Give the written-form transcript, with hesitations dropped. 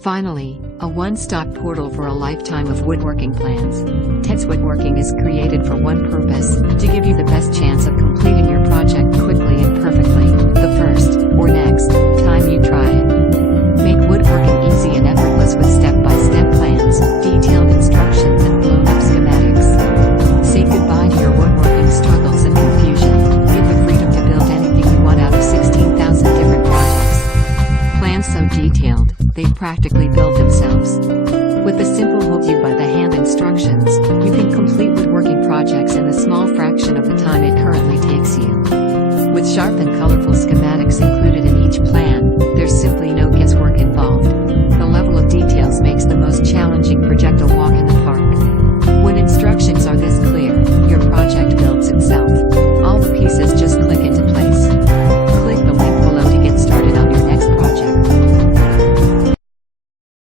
Finally, a one-stop portal for a lifetime of woodworking plans. Teds Woodworking is created for one purpose: to give you the best chance of completing your project quickly and perfectly, the first, or next, time you try it. Make woodworking easy and effortless with step-by-step plans, detailed instructions and blown-up schematics. Say goodbye to your woodworking struggles and confusion. Get the freedom to build anything you want out of 16,000 different projects. Plans so detailed, they practically build themselves. With the simple hold-you-by-the-hand instructions, you can complete woodworking projects in the small fraction of the time it currently takes you. With sharp and colorful